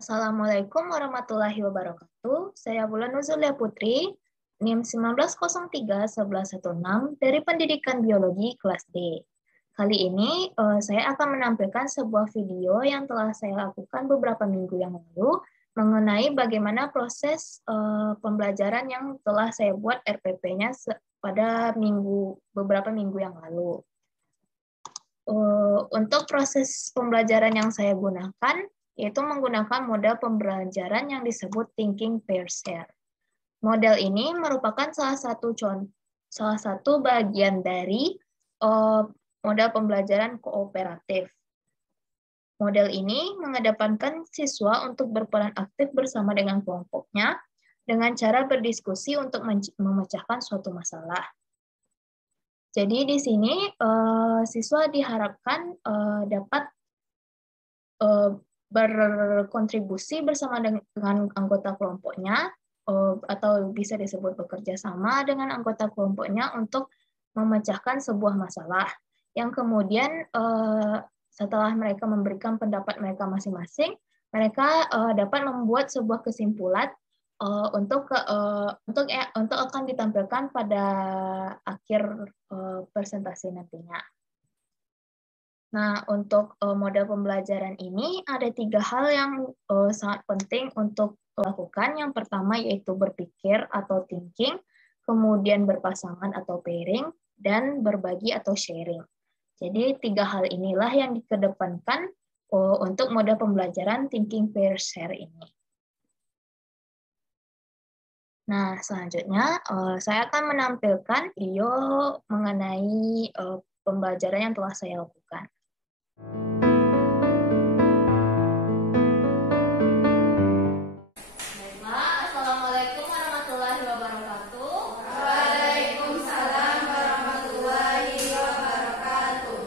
Assalamualaikum warahmatullahi wabarakatuh. Saya Bulan Nuzulia Putri, NIM 1903-1116 dari Pendidikan Biologi kelas D. Kali ini saya akan menampilkan sebuah video yang telah saya lakukan beberapa minggu yang lalu mengenai bagaimana proses pembelajaran yang telah saya buat RPP-nya pada beberapa minggu yang lalu. Untuk proses pembelajaran yang saya gunakan, yaitu menggunakan model pembelajaran yang disebut Thinking Pair Share. Model ini merupakan salah satu bagian dari model pembelajaran kooperatif. Model ini mengedepankan siswa untuk berperan aktif bersama dengan kelompoknya dengan cara berdiskusi untuk memecahkan suatu masalah. Jadi di sini siswa diharapkan dapat berkontribusi bersama dengan anggota kelompoknya atau bisa disebut bekerja sama dengan anggota kelompoknya untuk memecahkan sebuah masalah yang kemudian setelah mereka memberikan pendapat mereka masing-masing, mereka dapat membuat sebuah kesimpulan untuk akan ditampilkan pada akhir presentasi nantinya. Nah, untuk model pembelajaran ini ada 3 hal yang sangat penting untuk lakukan. Yang pertama yaitu berpikir atau thinking, kemudian berpasangan atau pairing, dan berbagi atau sharing. Jadi 3 hal inilah yang dikedepankan untuk model pembelajaran Thinking Pair Share ini. Nah, selanjutnya saya akan menampilkan video mengenai pembelajaran yang telah saya lakukan. Baiklah, Assalamualaikum warahmatullahi wabarakatuh. Waalaikumsalam warahmatullahi wabarakatuh.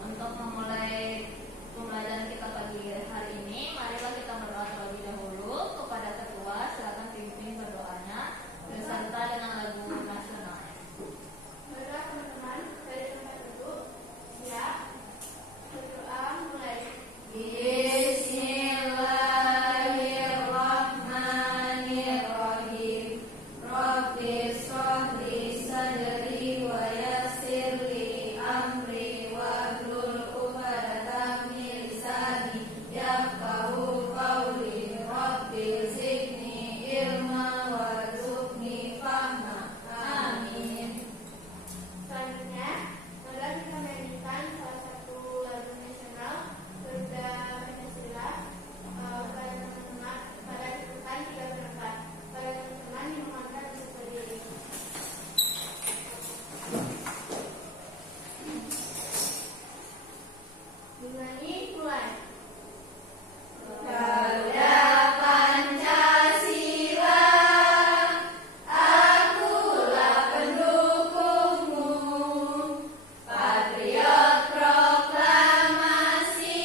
Untuk memulai pembelajaran kita pagi hari ini, marilah kita berdoa terlebih dahulu kepada ketua. Silakan pimpin berdoanya beserta dengan lagu nasional. Baiklah teman-teman, dari tempat duduk, siap, berdoa mulai. Bismillahirrahmanirrahim. Rabbi shrahli sadri wa yassir li amri wahlul 'uqdatam min lisani yafqahu qawli. Rabbi zidni ilma warzuqni fahma. Amin. Selanjutnya, marilah kita menyanyikan salah satu lagu nasional Garuda Pancasila pada teman-teman pada ketukan 3 berangkat. Pada teman-teman dimohonkan untuk berdiri. Dimulai mulai. Garuda Pancasila, akulah pendukungmu, patriot proklamasi,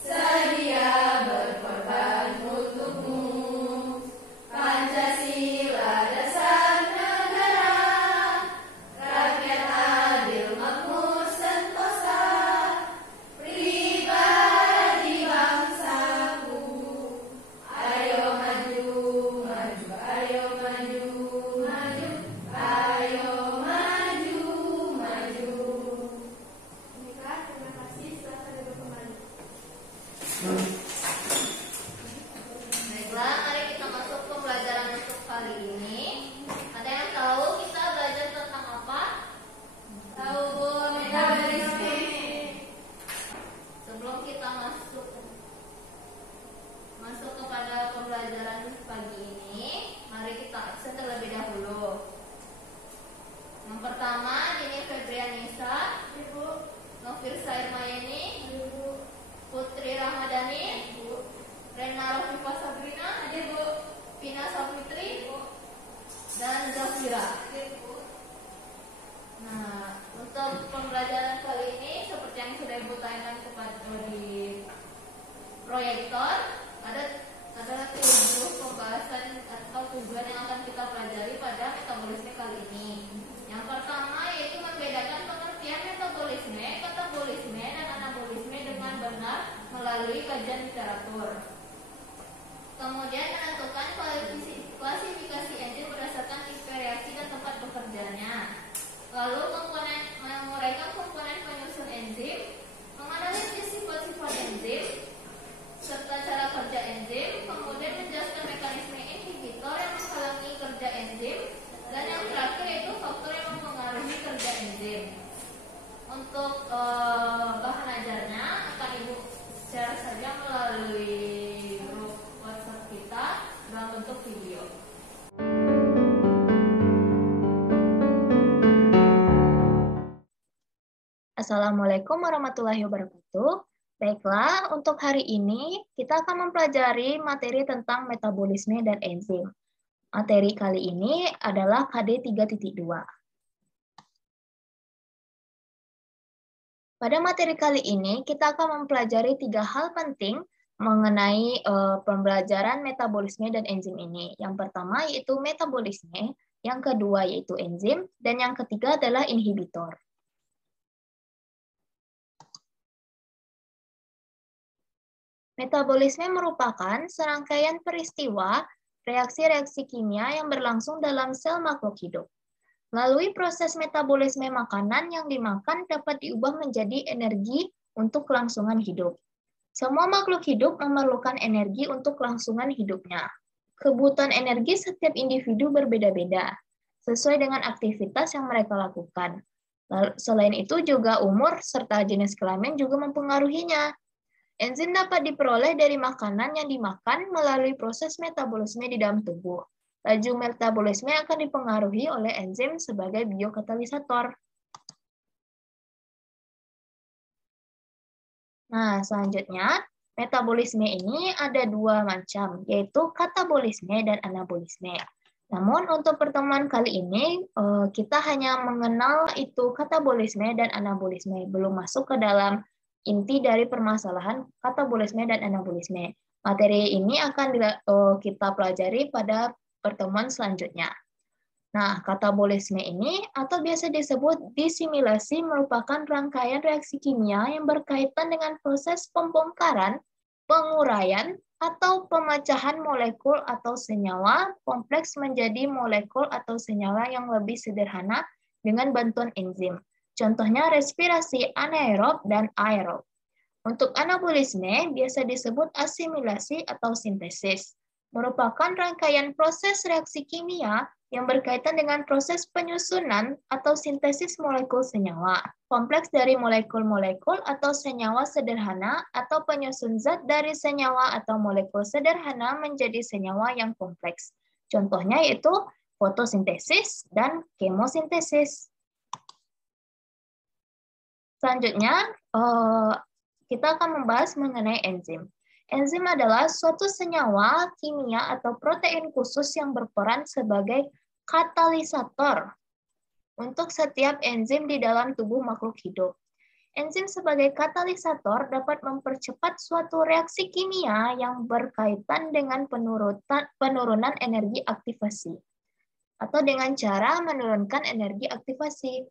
sedia berkorban untukmu. Pancasila dasar negara, rakyat adil makmur sentosa, pribadi bangsaku. Ayo maju, maju, ayo maju, maju, ayo maju, maju. Demikian, terima kasih. Silakan duduk kembali. Baiklah, mari kita masuk ke pembelajaran untuk kali ini. Ada yang tahu kita belajar tentang apa? Tahu metabolisme. Sebelum kita masuk kepada pembelajaran pagi ini, mari kita absen terlebih dahulu. Yang pertama, Dini Febrianisa, Ibu, Novir Sairmayeni, Ibu, Putri Ramadhani, Ibu, Rena Rafifah Sabrina, Ibu, Pina Saputri, dan Zafira. Ibu. Nah, untuk pembelajaran kali ini, seperti yang sudah Ibu tanyakan kepada di proyektor, ada 7 pembahasan atau tujuan yang akan kita pelajari pada metabolisme kali ini. Yang pertama yaitu membedakan pengertian metabolisme, katabolisme, dan anabolisme dengan benar melalui melalui kajian literatur. Kemudian menentukan klasifikasi enzim berdasarkan tipe reaksi dan tempat bekerjanya. Lalu menguraikan komponen penyusun enzim, menganalisis sifat-sifat enzim, serta cara kerja enzim, kemudian menjelaskan mekanisme inhibitor yang menghalangi kerja enzim, dan yang terakhir yaitu faktor yang mempengaruhi kerja enzim. Untuk bahan ajarnya akan Ibu share saja melalui grup WhatsApp kita dalam bentuk video. Assalamualaikum warahmatullahi wabarakatuh. Baiklah, untuk hari ini kita akan mempelajari materi tentang metabolisme dan enzim. Materi kali ini adalah KD 3.2. Pada materi kali ini, kita akan mempelajari 3 hal penting mengenai pembelajaran metabolisme dan enzim ini. Yang pertama yaitu metabolisme, yang kedua yaitu enzim, dan yang ketiga adalah inhibitor. Metabolisme merupakan serangkaian peristiwa reaksi-reaksi kimia yang berlangsung dalam sel makhluk hidup. Melalui proses metabolisme makanan yang dimakan dapat diubah menjadi energi untuk kelangsungan hidup. Semua makhluk hidup memerlukan energi untuk kelangsungan hidupnya. Kebutuhan energi setiap individu berbeda-beda, sesuai dengan aktivitas yang mereka lakukan. Selain itu juga umur serta jenis kelamin juga mempengaruhinya. Enzim dapat diperoleh dari makanan yang dimakan melalui proses metabolisme di dalam tubuh. Laju metabolisme akan dipengaruhi oleh enzim sebagai biokatalisator. Nah, selanjutnya, metabolisme ini ada 2 macam, yaitu katabolisme dan anabolisme. Namun, untuk pertemuan kali ini, kita hanya mengenal itu katabolisme dan anabolisme, belum masuk ke dalam inti dari permasalahan katabolisme dan anabolisme. Materi ini akan kita pelajari pada pertemuan selanjutnya. Nah, katabolisme ini atau biasa disebut disimilasi merupakan rangkaian reaksi kimia yang berkaitan dengan proses pembongkaran, penguraian, atau pemecahan molekul atau senyawa kompleks menjadi molekul atau senyawa yang lebih sederhana dengan bantuan enzim. Contohnya respirasi anaerob dan aerob. Untuk anabolisme biasa disebut asimilasi atau sintesis, merupakan rangkaian proses reaksi kimia yang berkaitan dengan proses penyusunan atau sintesis molekul senyawa, kompleks dari molekul-molekul atau senyawa sederhana atau penyusun zat dari senyawa atau molekul sederhana menjadi senyawa yang kompleks. Contohnya yaitu fotosintesis dan kemosintesis. Selanjutnya, kita akan membahas mengenai enzim. Enzim adalah suatu senyawa kimia atau protein khusus yang berperan sebagai katalisator untuk setiap enzim di dalam tubuh makhluk hidup. Enzim sebagai katalisator dapat mempercepat suatu reaksi kimia yang berkaitan dengan penurunan energi aktivasi, atau dengan cara menurunkan energi aktivasi.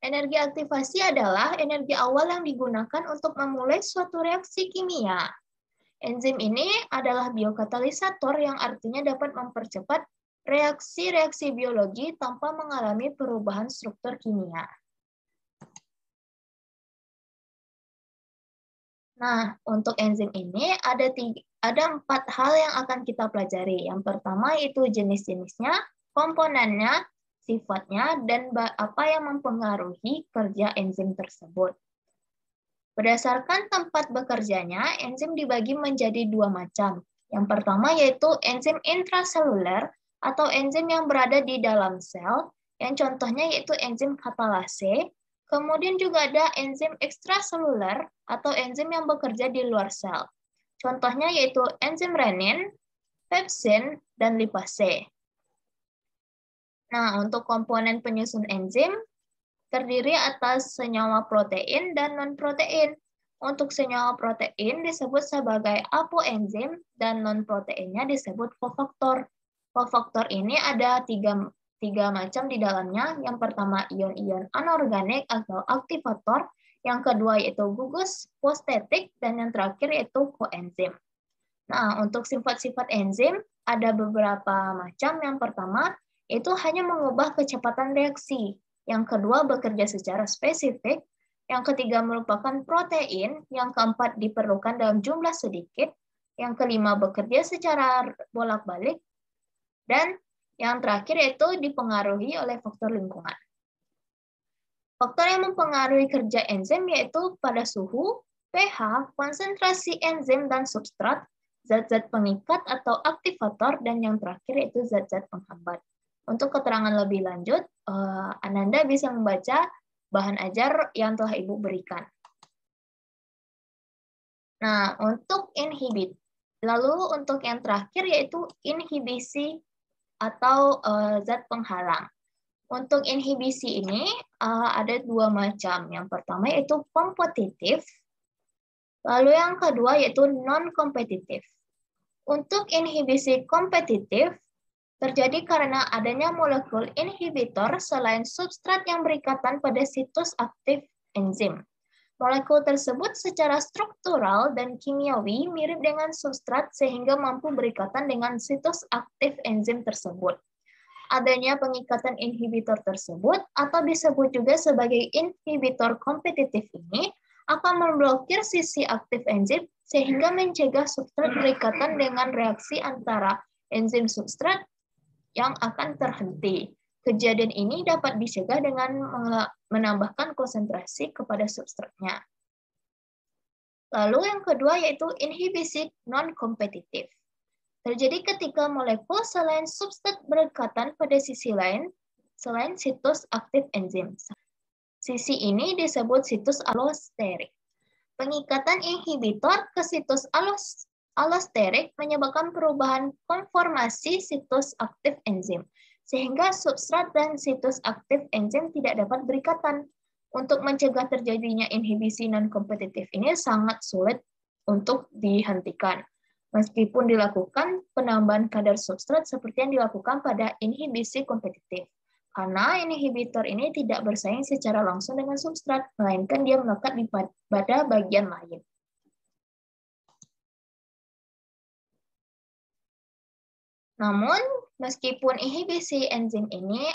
Energi aktivasi adalah energi awal yang digunakan untuk memulai suatu reaksi kimia. Enzim ini adalah biokatalisator yang artinya dapat mempercepat reaksi-reaksi biologi tanpa mengalami perubahan struktur kimia. Nah, untuk enzim ini ada 4 hal yang akan kita pelajari. Yang pertama yaitu jenis-jenisnya, komponennya, sifatnya, dan apa yang mempengaruhi kerja enzim tersebut. Berdasarkan tempat bekerjanya, enzim dibagi menjadi 2 macam. Yang pertama yaitu enzim intraseluler atau enzim yang berada di dalam sel, yang contohnya yaitu enzim katalase. Kemudian juga ada enzim ekstraseluler atau enzim yang bekerja di luar sel. Contohnya yaitu enzim renin, pepsin, dan lipase. Nah, untuk komponen penyusun enzim terdiri atas senyawa protein dan non-protein. Untuk senyawa protein disebut sebagai apoenzim dan non-proteinnya disebut kofaktor. Kofaktor ini ada tiga macam di dalamnya. Yang pertama ion-ion anorganik atau aktivator, Yang kedua yaitu gugus postetik, dan yang terakhir yaitu koenzim. Nah, untuk sifat-sifat enzim ada beberapa macam. Yang pertama, itu hanya mengubah kecepatan reaksi. Yang kedua, bekerja secara spesifik. Yang ketiga, merupakan protein. Yang keempat, diperlukan dalam jumlah sedikit. Yang kelima, bekerja secara bolak-balik. Dan yang terakhir yaitu dipengaruhi oleh faktor lingkungan. Faktor yang mempengaruhi kerja enzim yaitu pada suhu, pH, konsentrasi enzim dan substrat, zat-zat pengikat atau aktivator, dan yang terakhir yaitu zat-zat penghambat. Untuk keterangan lebih lanjut, Ananda bisa membaca bahan ajar yang telah Ibu berikan. Nah, untuk inhibit. Lalu untuk yang terakhir yaitu inhibisi atau zat penghalang. Untuk inhibisi ini ada dua macam. Yang pertama yaitu kompetitif, lalu yang kedua yaitu non-kompetitif. Untuk inhibisi kompetitif terjadi karena adanya molekul inhibitor selain substrat yang berikatan pada situs aktif enzim. Molekul tersebut secara struktural dan kimiawi mirip dengan substrat sehingga mampu berikatan dengan situs aktif enzim tersebut. Adanya pengikatan inhibitor tersebut atau disebut juga sebagai inhibitor kompetitif ini akan memblokir sisi aktif enzim sehingga mencegah substrat berikatan dengan reaksi antara enzim substrat yang akan terhenti. Kejadian ini dapat dicegah dengan menambahkan konsentrasi kepada substratnya. Lalu yang kedua yaitu inhibisi non-kompetitif. Terjadi ketika molekul selain substrat berikatan pada sisi lain selain situs aktif enzim. Sisi ini disebut situs allosterik. Pengikatan inhibitor ke situs allosterik menyebabkan perubahan konformasi situs aktif enzim, sehingga substrat dan situs aktif enzim tidak dapat berikatan. Untuk mencegah terjadinya inhibisi non-kompetitif ini sangat sulit untuk dihentikan. Meskipun dilakukan penambahan kadar substrat seperti yang dilakukan pada inhibisi kompetitif. Karena inhibitor ini tidak bersaing secara langsung dengan substrat, melainkan dia melekat pada bagian lain. Namun, meskipun inhibisi enzim ini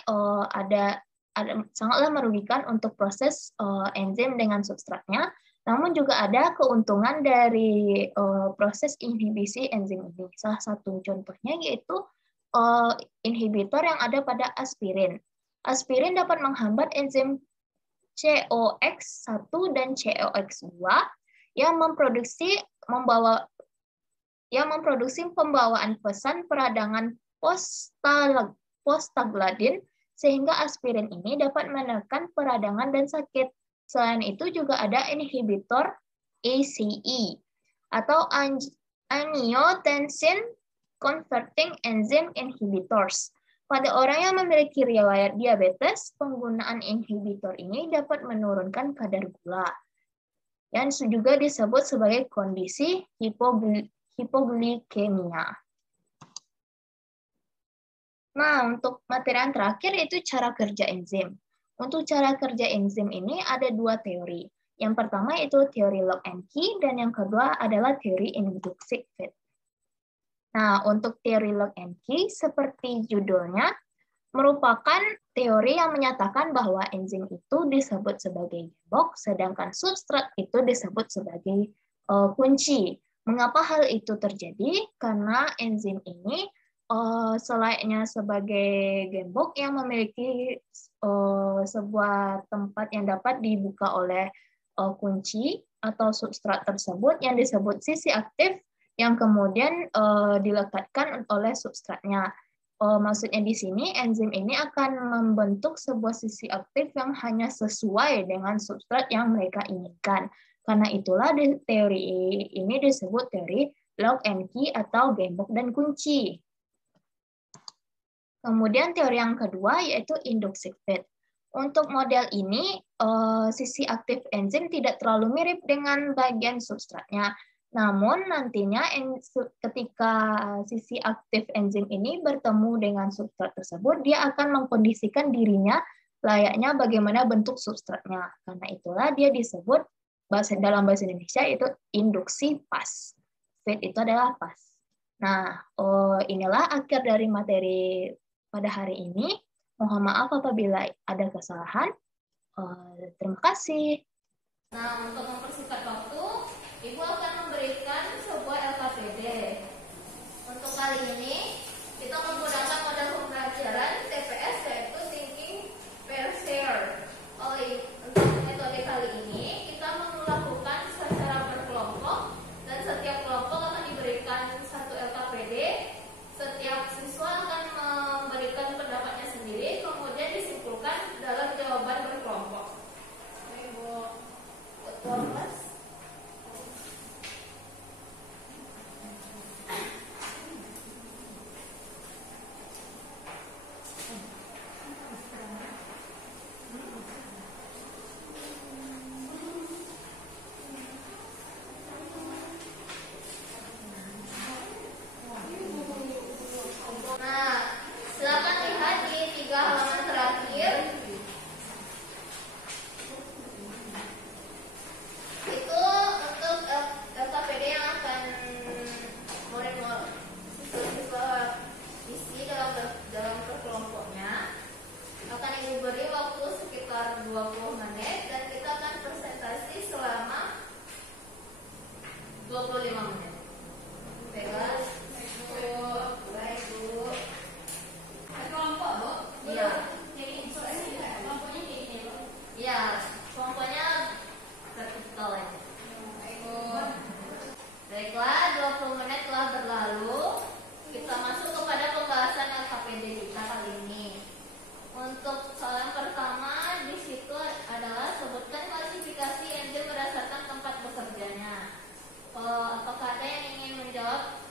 sangatlah merugikan untuk proses enzim dengan substratnya, namun juga ada keuntungan dari proses inhibisi enzim ini. Salah satu contohnya yaitu inhibitor yang ada pada aspirin. Aspirin dapat menghambat enzim COX-1 dan COX-2 yang memproduksi pembawaan pesan peradangan prostaglandin, sehingga aspirin ini dapat menekan peradangan dan sakit. Selain itu juga ada inhibitor ACE atau angiotensin converting enzyme inhibitors. Pada orang yang memiliki riwayat diabetes, penggunaan inhibitor ini dapat menurunkan kadar gula. Dan juga disebut sebagai kondisi hipoglikemia. Nah, untuk materi yang terakhir yaitu cara kerja enzim. Untuk cara kerja enzim ini ada dua teori. Yang pertama yaitu teori lock and key, dan yang kedua adalah teori inductive fit. Nah, untuk teori lock and key, seperti judulnya, merupakan teori yang menyatakan bahwa enzim itu disebut sebagai gembok, sedangkan substrat itu disebut sebagai kunci. Mengapa hal itu terjadi? Karena enzim ini selayaknya sebagai gembok yang memiliki sebuah tempat yang dapat dibuka oleh kunci atau substrat tersebut yang disebut sisi aktif yang kemudian dilekatkan oleh substratnya. Maksudnya di sini enzim ini akan membentuk sebuah sisi aktif yang hanya sesuai dengan substrat yang mereka inginkan. Karena itulah teori ini disebut teori lock and key atau gembok dan kunci. Kemudian teori yang kedua yaitu inductive fit. Untuk model ini, sisi aktif enzim tidak terlalu mirip dengan bagian substratnya. Namun nantinya ketika sisi aktif enzim ini bertemu dengan substrat tersebut, dia akan mengkondisikan dirinya layaknya bagaimana bentuk substratnya. Karena itulah dia disebut dalam bahasa Indonesia itu induksi pas. Fit itu adalah pas. Nah, inilah akhir dari materi pada hari ini. Mohon maaf apabila ada kesalahan. Terima kasih. Nah, untuk mempersingkat waktu, Ibu akan memberikan sebuah LKPD. Untuk kali ini, kita menggunakan model pembelajaran TPS, yaitu Thinking Pair Share. Untuk metode kali ini, kita melakukan secara berkelompok, dan setiap kelompok akan diberikan satu LKPD. Setiap siswa akan memberikan pendapatnya sendiri, kemudian disimpulkan dalam jawaban berkelompok. Ibu, kelas. Nah, silakan lihat di 3 halaman terakhir. Itu untuk LKPD yang akan siswa isi dalam kelompoknya. Akan Ibu beri waktu sekitar 20 menit dan kita akan presentasi selama 25 menit. Baiklah. Baik, Bu. Kelompok, Bu? Iya. Jadi kelompoknya kayak gini, Bu? Iya, kelompoknya vertikal aja. Baiklah, 20 menit telah berlalu. Kita masuk kepada pembahasan LKPD kita kali ini. Untuk soal yang pertama di situ adalah sebutkan klasifikasi engine berdasarkan tempat bekerjanya. Apakah ada yang ingin menjawab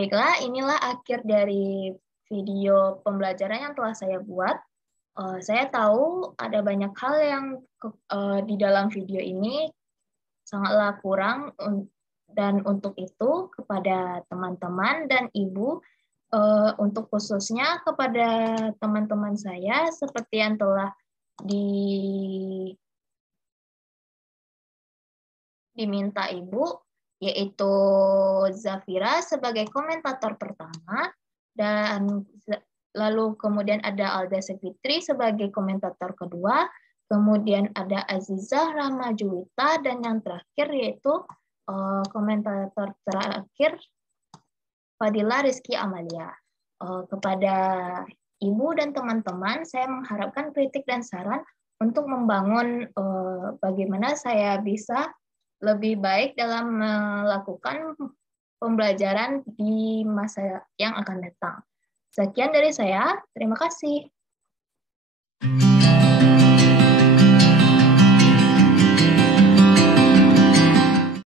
Baiklah, inilah akhir dari video pembelajaran yang telah saya buat. Saya tahu ada banyak hal yang di dalam video ini sangatlah kurang, dan untuk itu kepada teman-teman dan ibu, untuk khususnya kepada teman-teman saya seperti yang telah diminta ibu, yaitu Zafira sebagai komentator pertama, dan lalu kemudian ada Alda Sevitri sebagai komentator kedua, kemudian ada Azizah Rahma Juwita, dan yang terakhir yaitu komentator terakhir Fadila Rizky Amalia. Kepada ibu dan teman-teman, saya mengharapkan kritik dan saran untuk membangun bagaimana saya bisa lebih baik dalam melakukan pembelajaran di masa yang akan datang. Sekian dari saya, terima kasih.